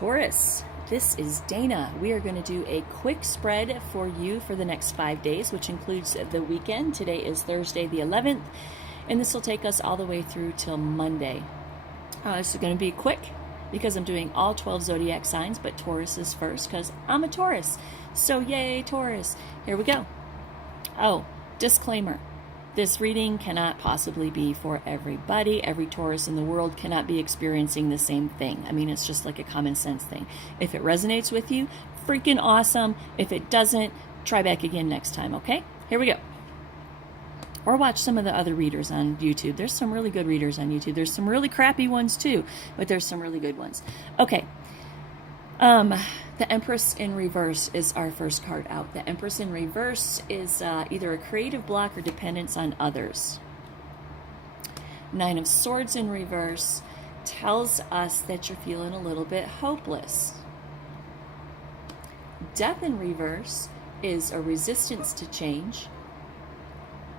Taurus, this is Dana. We are going to do a quick spread for you for the next 5 days, which includes the weekend. Today is Thursday the 11th, and this will take us all the way through till Monday. This is going to be quick because I'm doing all 12 zodiac signs, but Taurus is first because I'm a Taurus. So yay, Taurus. Here we go. Oh, disclaimer. This reading cannot possibly be for everybody. Every Taurus in the world cannot be experiencing the same thing. I mean, it's just like a common sense thing. If it resonates with you, freaking awesome. If it doesn't, try back again next time, okay? Here we go. Or watch some of the other readers on YouTube. There's some really good readers on YouTube. There's some really crappy ones too, but there's some really good ones. Okay. The Empress in reverse is our first card out. The Empress in reverse is either a creative block or dependence on others. Nine of Swords in reverse tells us that you're feeling a little bit hopeless. Death in reverse is a resistance to change,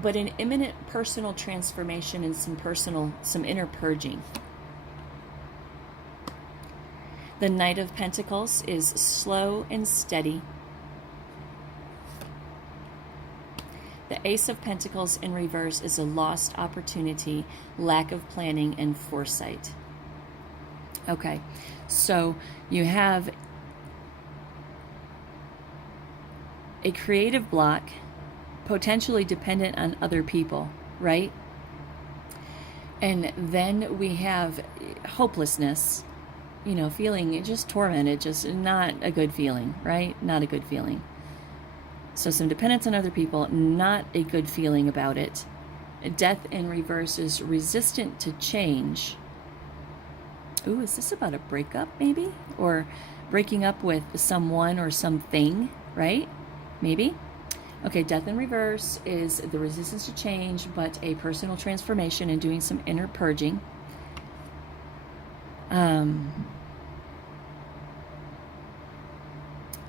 but an imminent personal transformation and some inner purging. The Knight of Pentacles is slow and steady. The Ace of Pentacles in reverse is a lost opportunity, lack of planning, and foresight. Okay, so you have a creative block, potentially dependent on other people, right? And then we have hopelessness. You know, feeling just tormented, just not a good feeling, right? Not a good feeling. So some dependence on other people, not a good feeling about it. Death in reverse is resistant to change. Ooh, is this about a breakup maybe? Or breaking up with someone or something, right? Maybe. Okay, death in reverse is the resistance to change, but a personal transformation and doing some inner purging.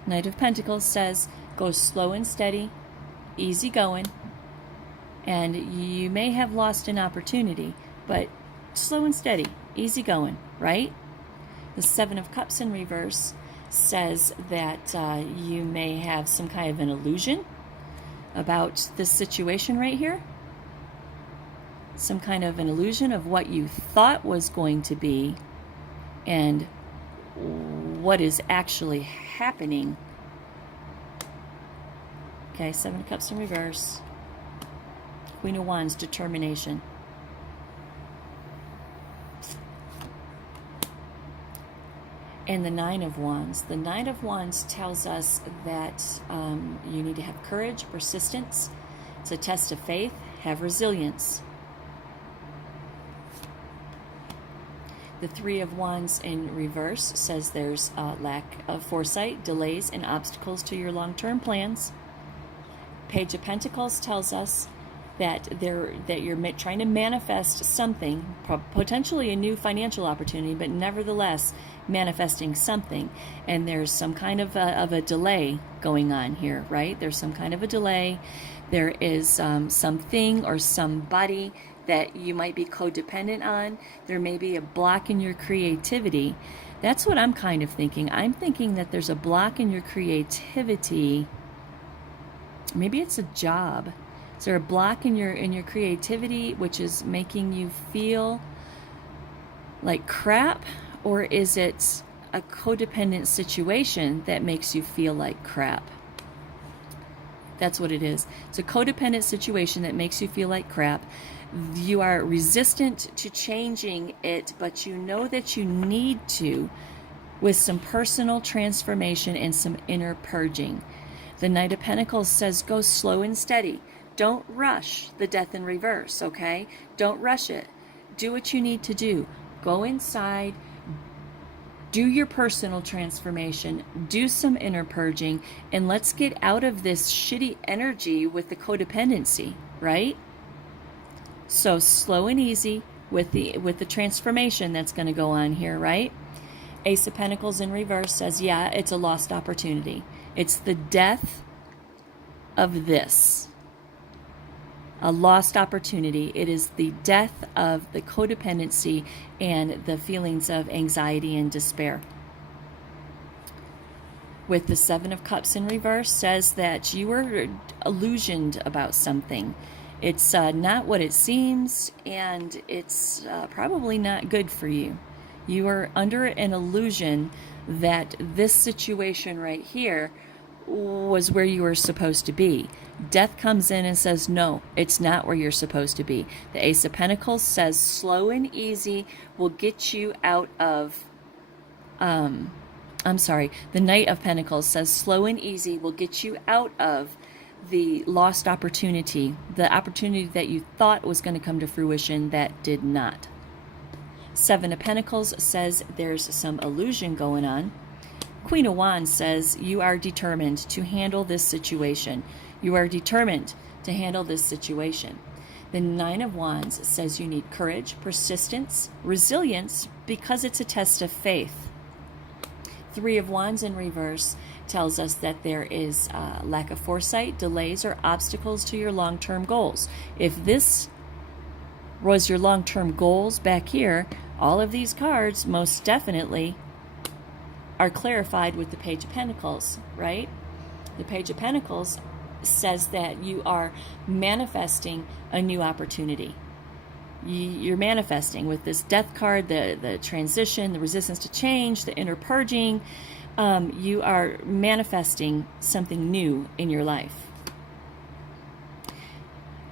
Knight of Pentacles says, go slow and steady, easy going, and you may have lost an opportunity, but slow and steady, easy going, right? The Seven of Cups in reverse says that you may have some kind of an illusion about this situation right here. Some kind of an illusion of what you thought was going to be and what is actually happening. Okay, Seven of Cups in reverse. Queen of Wands, determination. And the Nine of Wands. The Nine of Wands tells us that you need to have courage, persistence. It's a test of faith. Have resilience. The Three of Wands in reverse says there's a lack of foresight, delays, and obstacles to your long-term plans. Page of Pentacles tells us that you're trying to manifest something, potentially a new financial opportunity, but nevertheless manifesting something. And there's some kind of a delay going on here, right? There's some kind of a delay. There is something or somebody that you might be codependent on. There may be a block in your creativity. That's what I'm kind of thinking. I'm thinking that there's a block in your creativity. Maybe it's a job. Is there a block in your creativity which is making you feel like crap? Or is it a codependent situation that makes you feel like crap? That's what it is. It's a codependent situation that makes you feel like crap. You are resistant to changing it, but you know that you need to, with some personal transformation and some inner purging. The Knight of Pentacles says go slow and steady. Don't rush the Death in reverse, okay? Don't rush it. Do what you need to do. Go inside. Do your personal transformation. Do some inner purging. And let's get out of this shitty energy with the codependency, right? So slow and easy with the transformation that's going to go on here, right? Ace of Pentacles in reverse says, yeah, it's a lost opportunity. It's the death of this. A lost opportunity. It is the death of the codependency and the feelings of anxiety and despair. with the Seven of Cups in reverse says that you were illusioned about something. It's not what it seems, and it's probably not good for you. You are under an illusion that this situation right here was where you were supposed to be. Death comes in and says, no, it's not where you're supposed to be. The Ace of Pentacles says slow and easy will get you out of... the Knight of Pentacles says slow and easy will get you out of the lost opportunity, the opportunity that you thought was going to come to fruition that did not. Seven of Pentacles says there's some illusion going on. Queen of Wands says you are determined to handle this situation. You are determined to handle this situation. The Nine of Wands says you need courage, persistence, resilience, because it's a test of faith. Three of Wands in reverse tells us that there is lack of foresight, delays, or obstacles to your long-term goals. If this was your long-term goals back here, all of these cards most definitely are clarified with the Page of Pentacles, right? The Page of Pentacles says that you are manifesting a new opportunity. You're manifesting with this Death card, the transition, the resistance to change, the inner purging. You are manifesting something new in your life.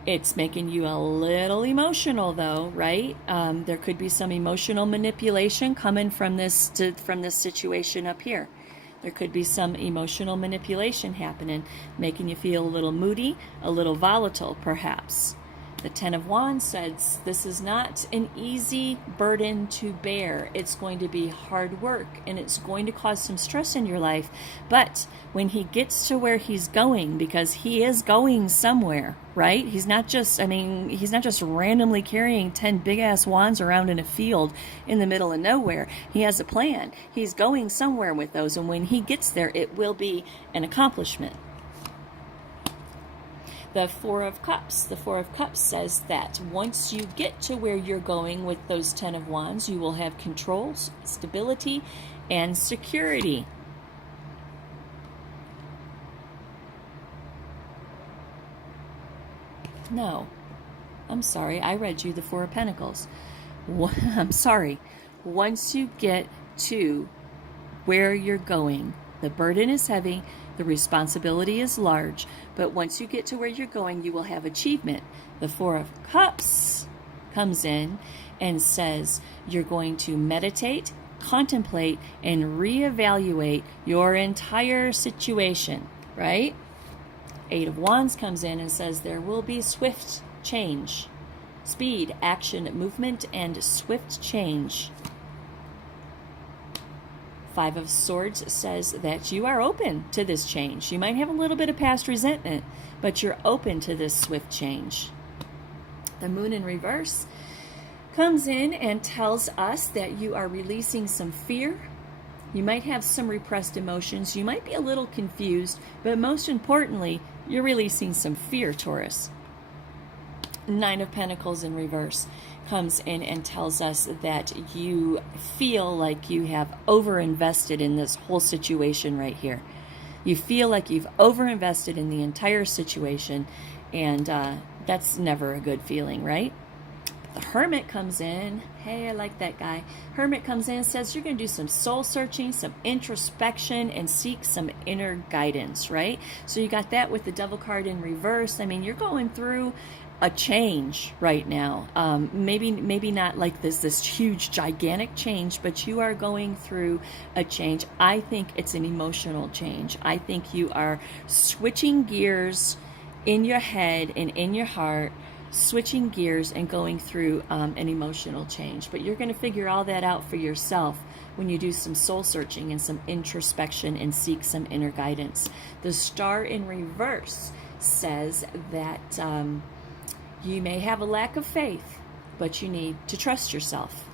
It's making you a little emotional, though, right? There could be some emotional manipulation coming from this situation up here. There could be some emotional manipulation happening, making you feel a little moody, a little volatile, perhaps. The Ten of Wands says this is not an easy burden to bear. It's going to be hard work, and it's going to cause some stress in your life. But when he gets to where he's going, because he is going somewhere, right? He's not just randomly carrying 10 big-ass wands around in a field in the middle of nowhere. He has a plan. He's going somewhere with those, and when he gets there, it will be an accomplishment. The Four of Cups. The Four of Cups says that once you get to where you're going with those 10 of Wands, you will have controls, stability, and security. No, I'm sorry. I read you the Four of Pentacles. I'm sorry. Once you get to where you're going, the burden is heavy, the responsibility is large, but once you get to where you're going, you will have achievement. The Four of Cups comes in and says you're going to meditate, contemplate, and reevaluate your entire situation, right? Eight of Wands comes in and says there will be swift change, speed, action, movement, and swift change. Five of Swords says that you are open to this change. You might have a little bit of past resentment, but you're open to this swift change. The Moon in reverse comes in and tells us that you are releasing some fear. You might have some repressed emotions. You might be a little confused, but most importantly, you're releasing some fear, Taurus. Nine of Pentacles in reverse comes in and tells us that you feel like you have overinvested in this whole situation right here. You feel like you've overinvested in the entire situation, and that's never a good feeling, right? The Hermit comes in. Hey, I like that guy. Hermit comes in and says you're going to do some soul searching, some introspection, and seek some inner guidance, right? So you got that with the Devil card in reverse. I mean, you're going through a change right now. Maybe not like this huge, gigantic change, but you are going through a change. I think it's an emotional change. I think you are switching gears in your head and in your heart, switching gears and going through an emotional change. But you're going to figure all that out for yourself when you do some soul searching and some introspection and seek some inner guidance. The Star in reverse says that you may have a lack of faith, but you need to trust yourself.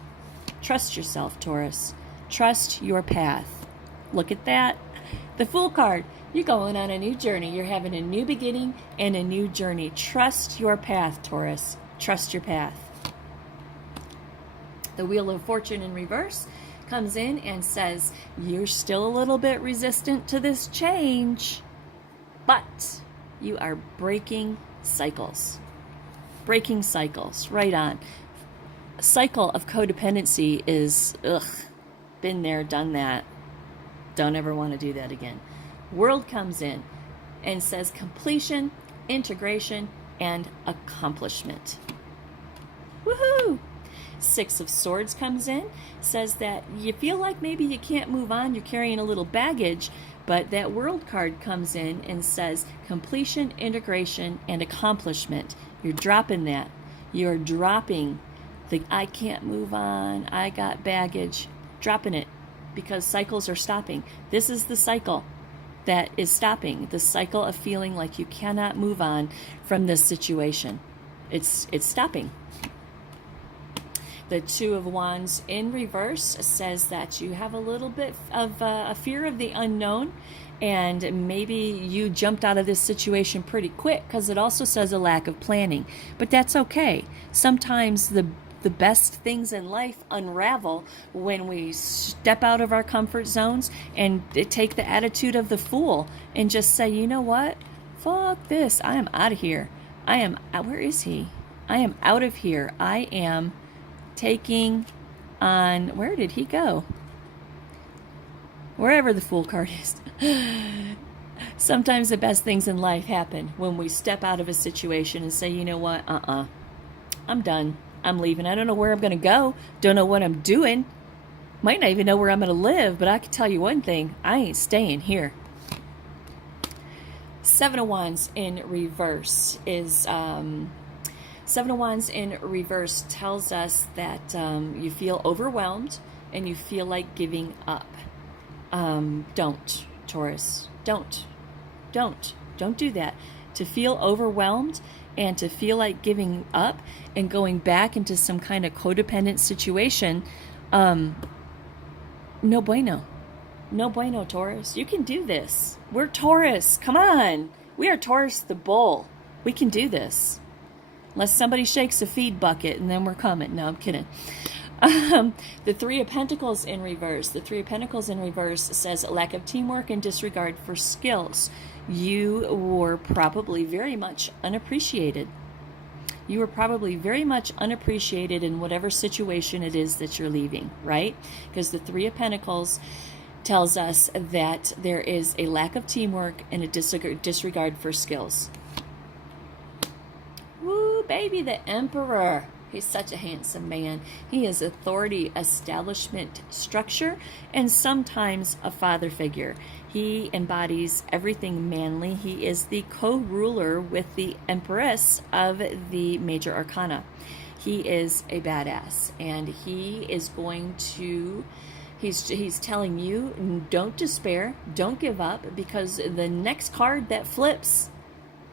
Trust yourself, Taurus. Trust your path. Look at that. The Fool card. You're going on a new journey. You're having a new beginning and a new journey. Trust your path, Taurus. Trust your path. The Wheel of Fortune in reverse comes in and says, you're still a little bit resistant to this change, but you are breaking cycles. Breaking cycles, right on. A cycle of codependency is, been there, done that. Don't ever want to do that again. World comes in and says completion, integration, and accomplishment. Woohoo! Six of Swords comes in, says that you feel like maybe you can't move on, you're carrying a little baggage, but that World card comes in and says completion, integration, and accomplishment. You're dropping that. You're dropping the I can't move on, I got baggage. Dropping it because cycles are stopping. This is the cycle that is stopping. The cycle of feeling like you cannot move on from this situation. It's stopping. The Two of Wands in reverse says that you have a little bit of a fear of the unknown, and maybe you jumped out of this situation pretty quick because it also says a lack of planning. But that's okay. Sometimes the best things in life unravel when we step out of our comfort zones and take the attitude of the fool and just say, you know what? Fuck this. I am out of here. Where is he? I am out of here. I am taking on, where did he go? Wherever the Fool card is. Sometimes the best things in life happen when we step out of a situation and say, you know what? I'm done. I'm leaving. I don't know where I'm going to go. Don't know what I'm doing. Might not even know where I'm going to live, but I can tell you one thing. I ain't staying here. Seven of Wands in reverse is... Seven of Wands in reverse tells us that you feel overwhelmed and you feel like giving up. Don't, Taurus. Don't do that. To feel overwhelmed and to feel like giving up and going back into some kind of codependent situation, no bueno. No bueno, Taurus. You can do this. We're Taurus. Come on. We are Taurus the bull. We can do this. Unless somebody shakes a feed bucket and then we're coming. No, I'm kidding. The Three of Pentacles in reverse. The Three of Pentacles in reverse says lack of teamwork and disregard for skills. You were probably very much unappreciated. You were probably very much unappreciated in whatever situation it is that you're leaving, right? Because the Three of Pentacles tells us that there is a lack of teamwork and a disregard for skills. Woo, baby, the Emperor. He's such a handsome man. He is authority, establishment, structure, and sometimes a father figure. He embodies everything manly. He is the co-ruler with the Empress of the major arcana. He is a badass, and he is going to... He's telling you, don't despair, don't give up, because the next card that flips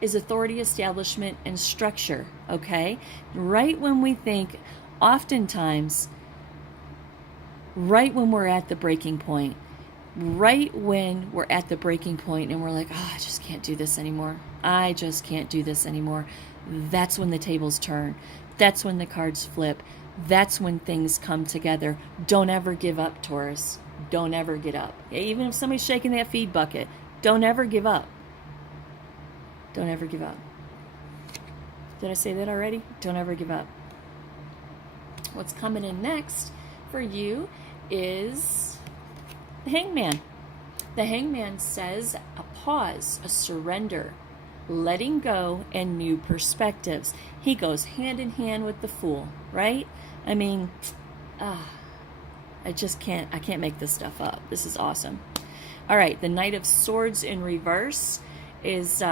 is authority, establishment, and structure, okay? Right when we think, oftentimes, right when we're at the breaking point, and we're like, oh, I just can't do this anymore. I just can't do this anymore. That's when the tables turn. That's when the cards flip. That's when things come together. Don't ever give up, Taurus. Don't ever get up. Even if somebody's shaking that feed bucket, don't ever give up. Don't ever give up. Did I say that already? Don't ever give up. What's coming in next for you is the Hangman. The Hangman says a pause, a surrender, letting go, and new perspectives. He goes hand in hand with the Fool, right? I mean, I can't make this stuff up. This is awesome. All right, the Knight of Swords in reverse is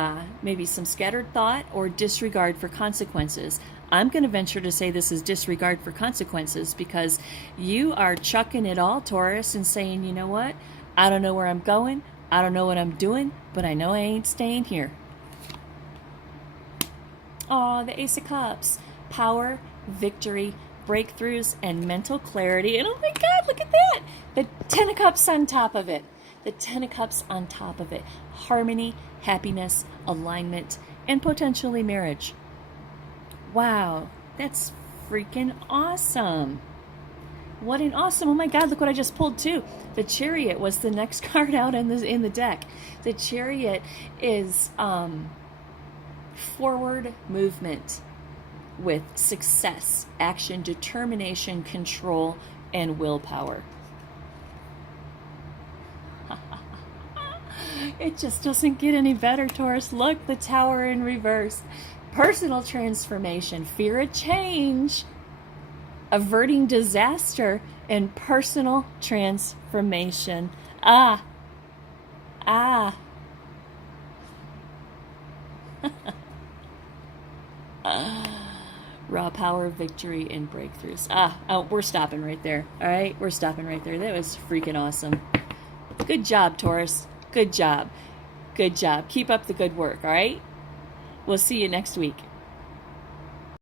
maybe some scattered thought or disregard for consequences. I'm going to venture to say this is disregard for consequences, because you are chucking it all, Taurus, and saying, you know what? I don't know where I'm going. I don't know what I'm doing, but I know I ain't staying here. Oh, the Ace of Cups. Power, victory, breakthroughs, and mental clarity. And oh my God, look at that. The Ten of Cups on top of it. The Ten of Cups on top of it. Harmony, happiness, alignment, and potentially marriage. Wow, that's freaking awesome. What an awesome, oh my God, look what I just pulled too. The Chariot was the next card out in the deck. The Chariot is forward movement with success, action, determination, control, and willpower. It just doesn't get any better, Taurus. Look, the Tower in reverse. Personal transformation, fear of change, averting disaster, and personal transformation. Raw power, victory, and breakthroughs. Oh, we're stopping right there. All right, we're stopping right there. That was freaking awesome. Good job, Taurus. Good job. Good job. Keep up the good work, all right? We'll see you next week.